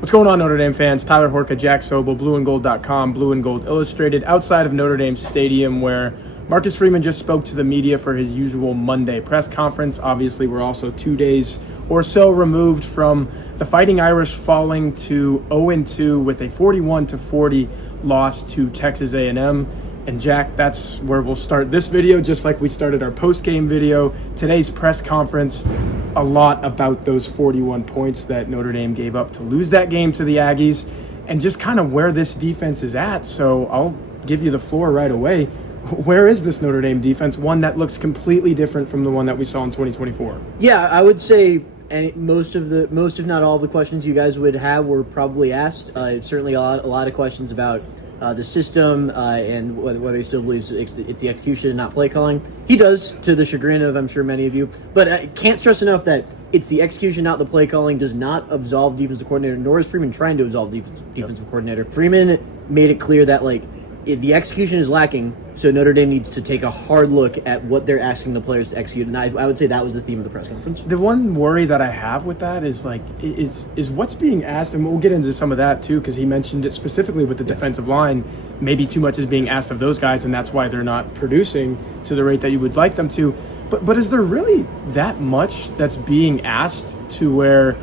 What's going on, Notre Dame fans? Tyler Horka, Jack Sobel, blueandgold.com, Blue and Gold Illustrated, outside of Notre Dame Stadium, where Marcus Freeman just spoke to the media for his usual Monday press conference. Obviously, we're also 2 days or so removed from the Fighting Irish falling to 0-2 with a 41-40 loss to Texas A&M. And Jack, that's where we'll start this video, just like we started our post-game video. Today's press conference, a lot about those 41 points that Notre Dame gave up to lose that game to the Aggies, and just kind of where this defense is at. So I'll give you the floor right away. Where is this Notre Dame defense? One that looks completely different from the one that we saw in 2024. Yeah, I would say most if not all of the questions you guys would have were probably asked. Certainly a lot of questions about the system and whether he still believes it's the execution and not play calling. He does, to the chagrin of, I'm sure, many of you. But I can't stress enough that it's the execution, not the play calling, does not absolve defensive coordinator, nor is Freeman trying to absolve defensive coordinator. Freeman made it clear that, the execution is lacking, so Notre Dame needs to take a hard look at what they're asking the players to execute, and I would say that was the theme of the press conference. The one worry that I have with that is is what's being asked, and we'll get into some of that too, because he mentioned it specifically with the defensive line. Maybe too much is being asked of those guys, and that's why they're not producing to the rate that you would like them to. But is there really that much that's being asked to where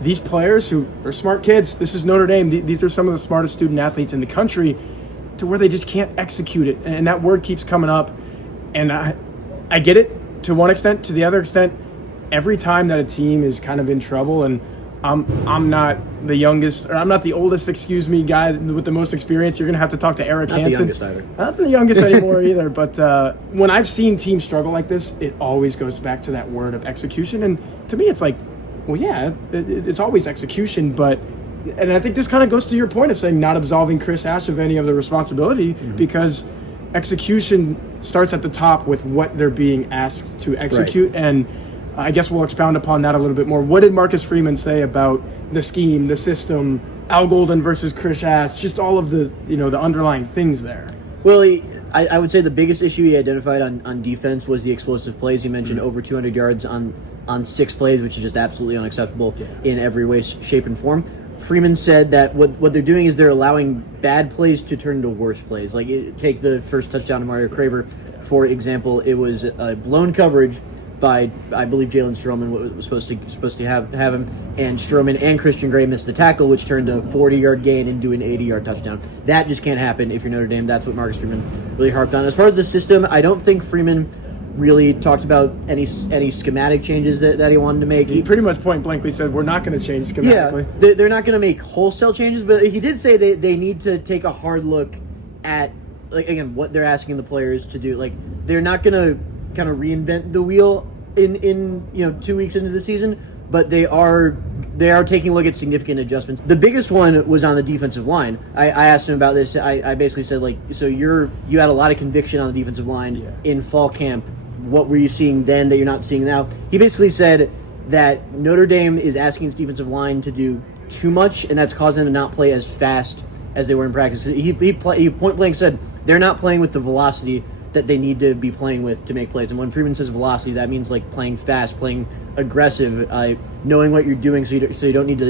these players who are smart kids, this is Notre Dame, these are some of the smartest student athletes in the country, to where they just can't execute it? And that word keeps coming up. And I get it to one extent. To the other extent, every time that a team is kind of in trouble, and I'm not the youngest, or I'm not the oldest, guy with the most experience. You're going to have to talk to Eric Hansen. Not the youngest either. Not the youngest anymore either. But when I've seen teams struggle like this, it always goes back to that word of execution. And to me, it's it's always execution, but and I think this kind of goes to your point of saying not absolving Chris Ash of any of the responsibility, because execution starts at the top with what they're being asked to execute. Right. And I guess we'll expound upon that a little bit more. What did Marcus Freeman say about the scheme, the system, Al Golden versus Chris Ash, just all of the the underlying things there? Well, I would say the biggest issue he identified on defense was the explosive plays. He mentioned over 200 yards on 6 plays, which is just absolutely unacceptable in every way, shape, and form. Freeman said that what they're doing is they're allowing bad plays to turn into worse plays. Take the first touchdown to Mario Craver, for example. It was a blown coverage by, I believe, Jalen Stroman was supposed to have him, and Stroman and Christian Gray missed the tackle, which turned a 40-yard gain into an 80-yard touchdown. That just can't happen if you're Notre Dame. That's what Marcus Freeman really harped on. As far as the system, I don't think Freeman really talked about any schematic changes that he wanted to make. He pretty much point blankly said, we're not going to change schematically. Yeah, they're not going to make wholesale changes, but he did say they need to take a hard look at, again, what they're asking the players to do. They're not going to kind of reinvent the wheel in 2 weeks into the season, but they are taking a look at significant adjustments. The biggest one was on the defensive line. I asked him about this. I basically said, so you had a lot of conviction on the defensive line in fall camp. What were you seeing then that you're not seeing now? He basically said that Notre Dame is asking its defensive line to do too much, and that's causing them to not play as fast as they were in practice. He point blank said they're not playing with the velocity that they need to be playing with to make plays. And when Freeman says velocity, that means playing fast, playing aggressive, knowing what you're doing, so you don't need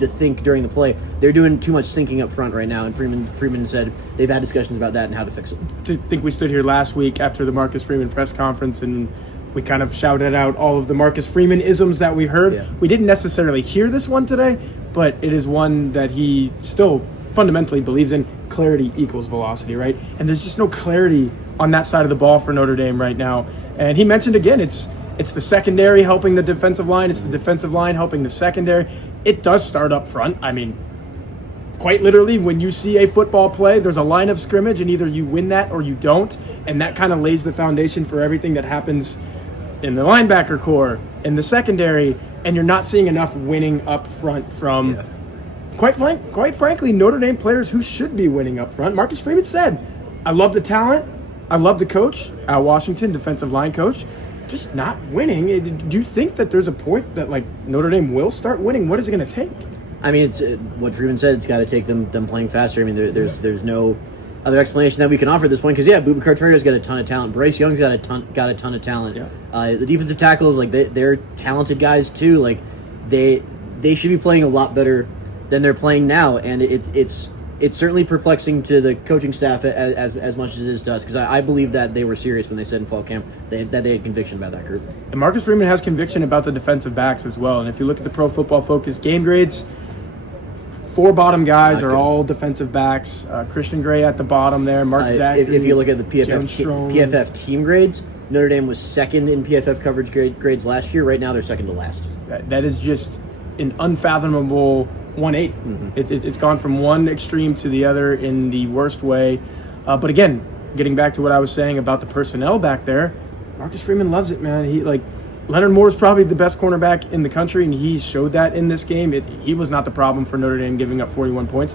to think during the play. They're doing too much thinking up front right now, and Freeman said they've had discussions about that and how to fix it. I think we stood here last week after the Marcus Freeman press conference, and we kind of shouted out all of the Marcus Freeman isms that we heard. Yeah. We didn't necessarily hear this one today, but it is one that he still fundamentally believes in. Clarity equals velocity, right? And there's just no clarity on that side of the ball for Notre Dame right now. And he mentioned again, it's the secondary helping the defensive line. It's the defensive line helping the secondary. It does start up front. I mean, quite literally, when you see a football play, there's a line of scrimmage, and either you win that or you don't. And that kind of lays the foundation for everything that happens in the linebacker core, in the secondary, and you're not seeing enough winning up front from, quite frankly, Notre Dame players who should be winning up front. Marcus Freeman said, I love the talent. I love the coach, Al Washington, defensive line coach, just not winning. Do you think that there's a point that Notre Dame will start winning? What is it going to take? I mean, it's what Freeman said. It's got to take them playing faster. I mean, there's no other explanation that we can offer at this point, because Boubacar Traore's got a ton of talent. Bryce Young's got a ton of talent. Yeah. The defensive tackles, they're talented guys too. They should be playing a lot better than they're playing now, and it's certainly perplexing to the coaching staff as much as it is to us, because I believe that they were serious when they said in fall camp that they had conviction about that group. And Marcus Freeman has conviction about the defensive backs as well. And if you look at the Pro Football Focus game grades, 4 bottom guys are all defensive backs. Christian Gray at the bottom there. Mark Zachary. If you look at the PFF team grades, Notre Dame was second in PFF coverage grades last year. Right now, they're second to last. That is just an unfathomable 180. Mm-hmm. It's gone from one extreme to the other in the worst way. But again, getting back to what I was saying about the personnel back there, Marcus Freeman loves it, man. Leonard Moore is probably the best cornerback in the country, and he showed that in this game. He was not the problem for Notre Dame giving up 41 points.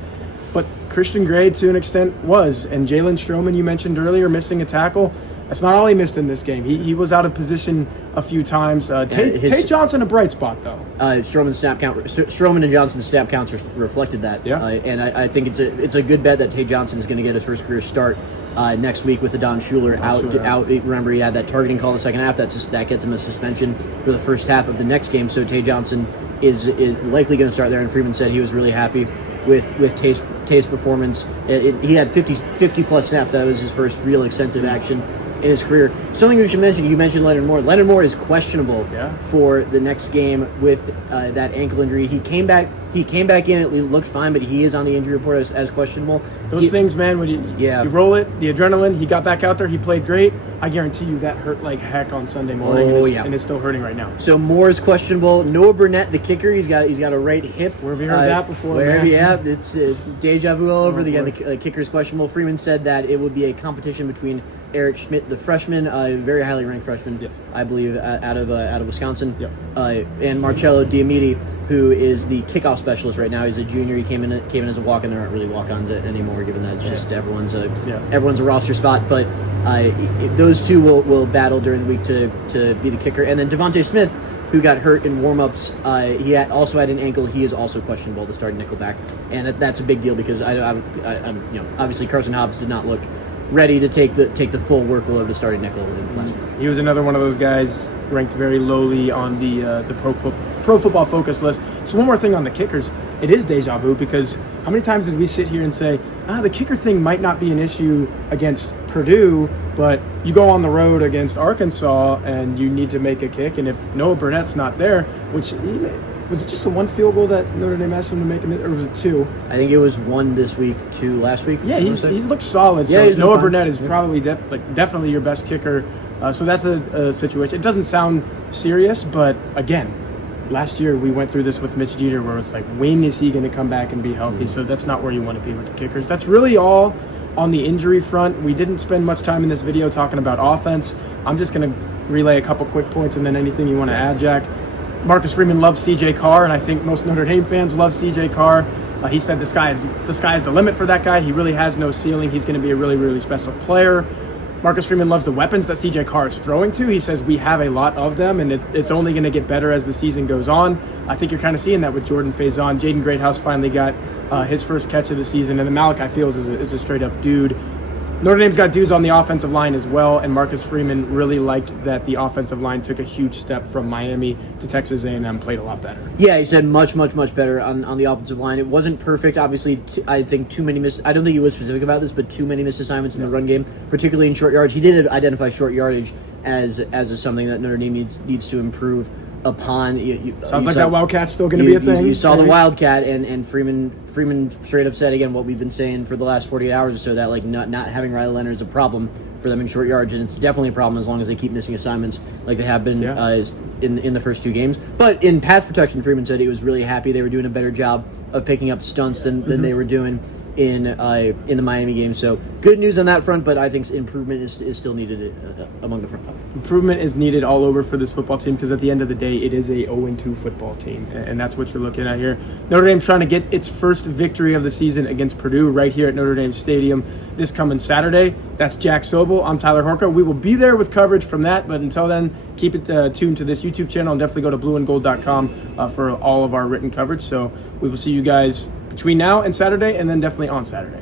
But Christian Gray, to an extent, was. And Jalen Stroman, you mentioned earlier, missing a tackle. That's not all he missed in this game. He was out of position a few times. Tate Johnson, a bright spot, though. Stroman and Johnson's snap counts reflected that. Yeah. And I think it's a good bet that Tate Johnson is going to get his first career start next week with the Don Schuler out. Remember, he had that targeting call in the second half. That gets him a suspension for the first half of the next game. So Tate Johnson is likely going to start there. And Freeman said he was really happy with Tate's performance. He had 50 plus snaps. That was his first real extensive action in his career. Something we should mention, you mentioned Leonard Moore. Leonard Moore is questionable for the next game with that ankle injury. He came back in, it looked fine, but he is on the injury report as questionable. Those things, man, when you roll it, the adrenaline, he got back out there, he played great. I guarantee you that hurt like heck on Sunday morning, and it's still hurting right now. So Moore is questionable. Noah Burnett, the kicker, he's got a right hip. Where have you heard that before? It's deja vu all over. Again, the kicker is questionable. Freeman said that it would be a competition between Eric Schmidt, the freshman, a very highly ranked freshman, I believe, out of Wisconsin, and Marcello Diamiti, who is the kickoff specialist right now. He's a junior. He came in as a walk-on. There aren't really walk-ons anymore, given that it's just everyone's a roster spot. But those two will battle during the week to be the kicker. And then Devontae Smith, who got hurt in warm-ups, he also had an ankle. He is also questionable to start nickelback, and that's a big deal because obviously Carson Hobbs did not look ready to take the full workload to start a nickel last week. He was another one of those guys ranked very lowly on the Pro Football Focus list. So one more thing on the kickers, it is deja vu because how many times did we sit here and say, the kicker thing might not be an issue against Purdue, but you go on the road against Arkansas and you need to make a kick, and if Noah Burnett's not there, which was it just a one field goal that Notre Dame asked him to make, or was it 2? I think it was 1 this week, 2 last week. Yeah, he's looked solid. So Noah Burnett is probably definitely your best kicker. So that's a situation. It doesn't sound serious, but again, last year we went through this with Mitch Jeter where it's like, when is he going to come back and be healthy? So that's not where you want to be with the kickers. That's really all on the injury front. We didn't spend much time in this video talking about offense. I'm just going to relay a couple quick points and then anything you want to add, Jack. Marcus Freeman loves C.J. Carr, and I think most Notre Dame fans love C.J. Carr. He said the sky is the limit for that guy. He really has no ceiling. He's going to be a really, really special player. Marcus Freeman loves the weapons that C.J. Carr is throwing to. He says we have a lot of them, and it's only going to get better as the season goes on. I think you're kind of seeing that with Jordan Faison. Jaden Greathouse finally got his first catch of the season, and then Malachi Fields is a straight-up dude. Notre Dame's got dudes on the offensive line as well, and Marcus Freeman really liked that the offensive line took a huge step from Miami to Texas A&M, played a lot better. Yeah, he said much, much, much better on the offensive line. It wasn't perfect, obviously. I think too many I don't think he was specific about this, but too many missed assignments in the run game, particularly in short yardage. He did identify short yardage as something that Notre Dame needs to improve upon. Sounds like that Wildcat's still going to be a thing. You saw the Wildcat, and Freeman straight up said, again, what we've been saying for the last 48 hours or so, that not having Riley Leonard is a problem for them in short yardage, and it's definitely a problem as long as they keep missing assignments like they have been in the first 2 games. But in pass protection, Freeman said he was really happy they were doing a better job of picking up stunts than they were doing in the Miami game. So good news on that front, but I think improvement is still needed among the front five. Improvement is needed all over for this football team because at the end of the day, it is a 0-2 football team, and that's what you're looking at here. Notre Dame trying to get its first victory of the season against Purdue right here at Notre Dame Stadium this coming Saturday. That's Jack Sobel. I'm Tyler Horka. We will be there with coverage from that, but until then, keep it tuned to this YouTube channel and definitely go to blueandgold.com for all of our written coverage. So we will see you guys between now and Saturday, and then definitely on Saturday.